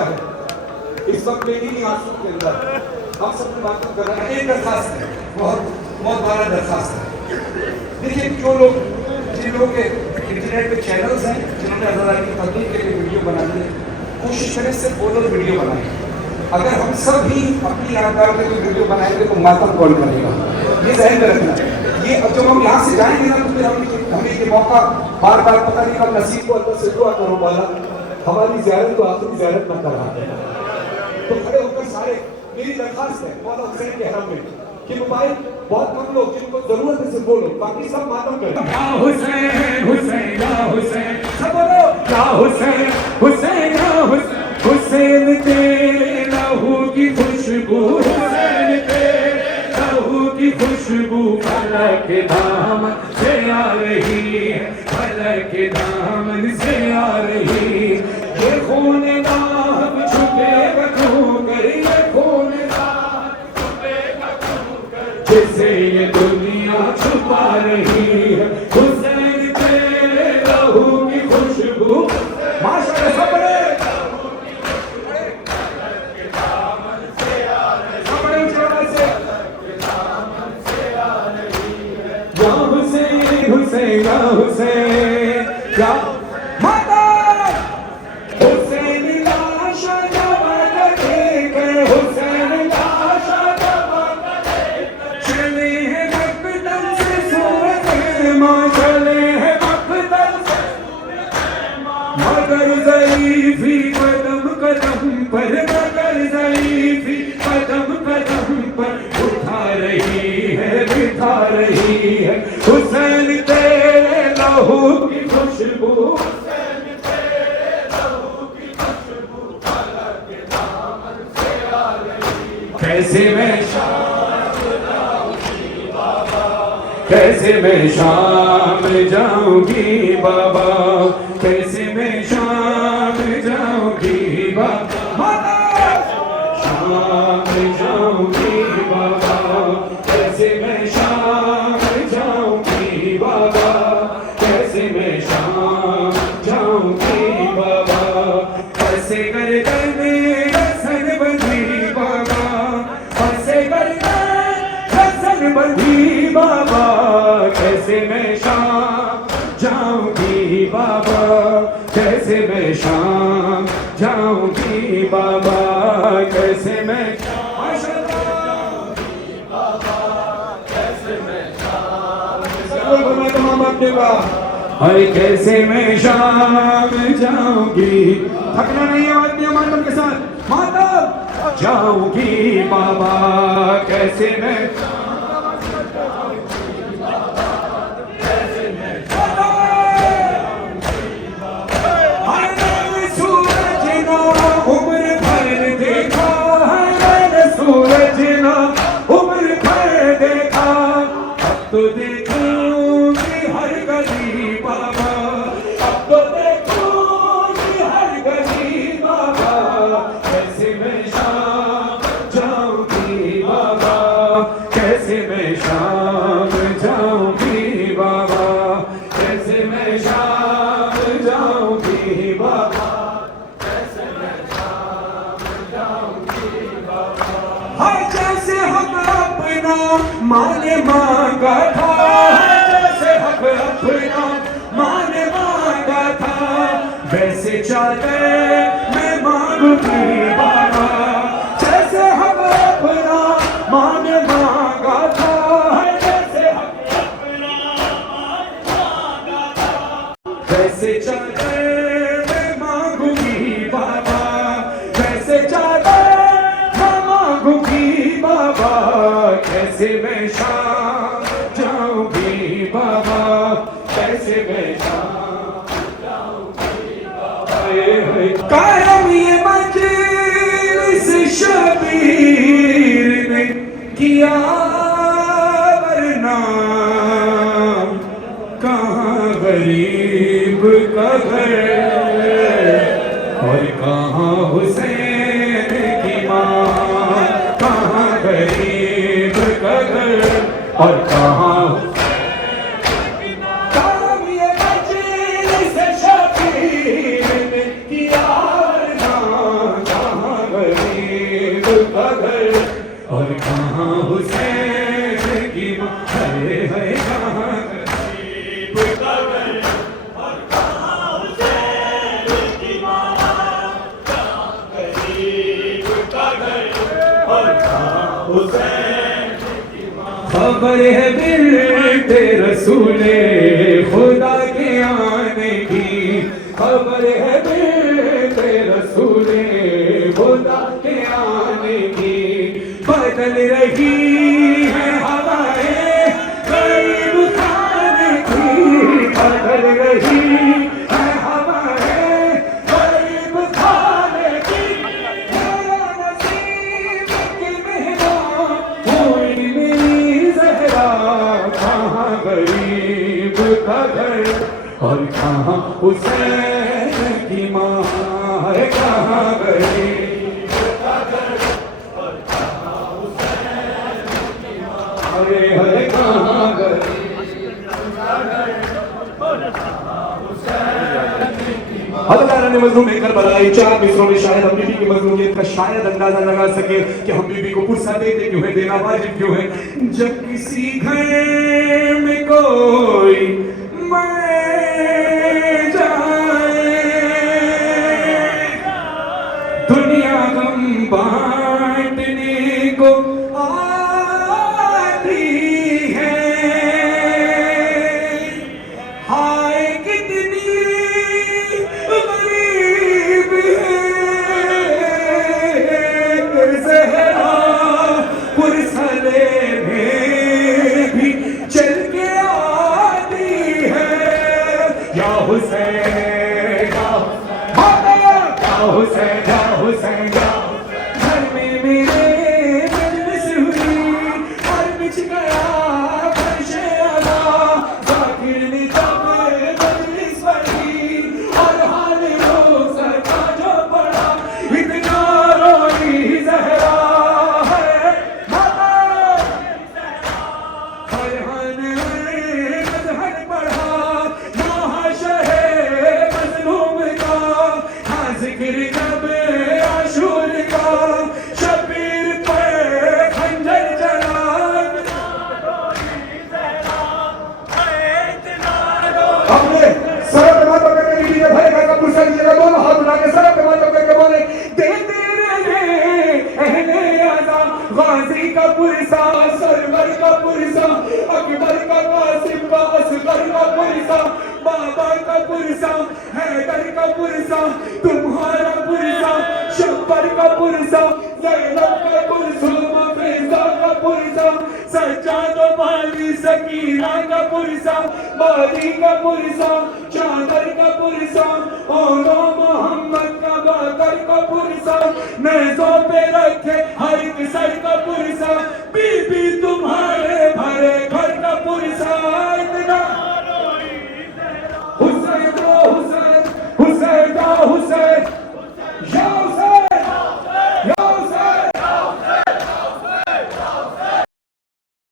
इस वक्त मेरी आंसू के अंदर हम सबकी बातों कर रहे हैं। एक दरखास्त है, बहुत बड़ा दरखास्त है। देखिए, जिन लोगों के इंटरनेट पे चैनल्स हैं, जिन्होंने आज़ादी की तहरीक के लिए वीडियो बनानी है, कोशिश करें सिर्फ वो लोग वीडियो बनाएं। अगर हम सब भी अपनी यादगार के कोई वीडियो बनाएंगे तो मातम कौन करेगा, ये ज़हन में रखना। ये अब जब हम यहाँ से जाएंगे ना तो फिर हमें ये मौका बार बार पता नहीं कब नसीब को अंदर से दुआ करो वाला हमारी ज़ियारत तो आखिरी ज़ियारत न करा। तो खड़े होकर सारे, मेरी दरखास्त है मौला हुसैन के हरम में कि मोबाइल बहुत कम लोग जिनको जरूरत है सिर्फ बोलो, बाकी सब मातम करें। या हुसैन हुसैन या हुसैन, सब बोलो या हुसैन हुसैन या हुसैन, हुसैन तेरे लहू की खुशबू, हुसैन तेरे लहू की खुशबू फलक दामन से आ रही है, फलक दामन से आ रही है। ये खून दाग छुपेगा क्यों कर, ये खून दाग छुपेगा क्यों कर, जिसे ये दुनिया छुपा रही है। हुसैन तेरे लहू की खुशबू, माशाअल्लाह सब बड़े हुसैन या हुसैन या माता हुसैन लाशा जवान देखे, हुसैन लाशा जवान देखे, चले हैं मकदम से सूरत माँ, चले हैं मकदम से सूरत माँ, मगर ज़ईफ़ी कदम कदम पर, मगर ज़ईफ़ी कदम कदम पर उठा रही है, बिठा रही है। हुसैन तेरे लहू की खुशबू, हुसैन तेरे लहू की खुशबू फलक दामन से आ रही है। कैसे मैं शाम जाऊंगी बाबा, कैसे मैं शाम जाऊंगी बाबा, कैसे मैं शाम जाऊंगी बाबा, शाम जाऊंगी बाबा, कैसे मैं शाम जाऊंगी बाबा, कैसे मैं शाम जाऊंगी बाबा, कैसे गर्दन में रसन बंधी बाबा, कैसे गर्दन रसन बंधी बाबा, कैसे मैं शाम जाऊंगी बाबा, कैसे मैं शाम जाऊंगी बाबा, कैसे मैं हाय कैसे मैं शाम जाऊंगी, थकना नहीं है आदमी मातम के साथ, मातम जाऊंगी बाबा, कैसे मैं सूरज ना उम्र भर देखा है, सूरज ना उम्र भर देखा, अब तो देखूंगी हर गली बाबा, अब तो देखूंगी हर गली बाबा, कैसे मैं शाम जाऊंगी बाबा, कैसे मैं शाम जाऊंगी बाबा, कैसे मैं शाम जाऊंगी बाबा, कैसे मैं शाम जाऊंगी बाबा। हर जैसे हम अपना माने मांगा था, जैसे हक अपना माने मांगा था, वैसे चादर मैं मांगूंगी बाबा, जैसे हक अपना माने मांगा था, जैसे हक अपना माने मांगा था, वैसे चादर मैं मांगूंगी बाबा, वैसे चादर मैं मांगूंगी बाबा, कैसे मैं शाम जाऊंगी बाबा, कैसे मैं शाम जाऊंगी बाबा। कायम ये मजलिस शबीर ने किया, वरना कहाँ गरीब का घर और कहाँ हुसैन की माँ, कहाँ गरीब का घर। का घर और कहाँ हुसैन की माँ है कहाँ गरीब का घर और कहाँ हुसैन की माँ कहाँ गरीब का घर और कहाँ हुसैन की माँ खबर है मिलते रसूले खुदा के आने की खबर है मिलते रसूले खुदा के आने की बदल रही है हवाएं गरीब खाने की बदल रही है हवाएं गरीब खाने की मेरा नसीब की मेहमान हुई मेरी ज़हरा कहाँ गरीब का घर और कहाँ हुसैन की माँ है कहाँ गरीब का घर और कहाँ हुसैन की माँ है कहाँ गरीब का घर और कहाँ हुसैन की माँ। अल्लाह ने मज़लूम करबला चार मिसरों में शायद हम बीबी की मज़लूमियत का शायद अंदाजा लगा सके कि हम बीबी को पुरसा देते क्यों है, देना वाजिब क्यों है। जब किसी घर में कोई दुनिया गम बांटने को आती है हाय कितनी गरीब है ज़हरा पुरसा लेने भी चल के आती है या हुसैन या हुसैन या हुसैन घर में मेरे मजलिस हुई और बिछ गया फर्शे अला ज़ाकिर ने जब मजलिस पढ़ी और हाल लोग सरका जो पड़ा इतना रोई ज़हरा है फरहान मज़हर पढ़ा यहाँ शहे मज़लूम का हाँ ज़िक्र जब आशूर का शबीर पे खंजर चला हमने सर पे माथा करके बीबी भाई का पुरसा दीजिएगा दोनों हाथ उठा के सर पे माथा करके बोले देते रहे अहले आज़ा गाजी का पुरसा सरवर का पुरसा अकबर का कासिम का असगर का पुरसा बाबा का पुरसा हैदर का पुरसा तुम्हारा पुरसा शब्बर का पुरसा ज़ैनब का पुरसा मफीज़ा का पुरसा सज्जाद बाली सकीना का पुरसा बाली का पुरसा चादर का पुरसा ओलो मोहम्मद का बाकर का पुरसा नेज़ों पे रखे हर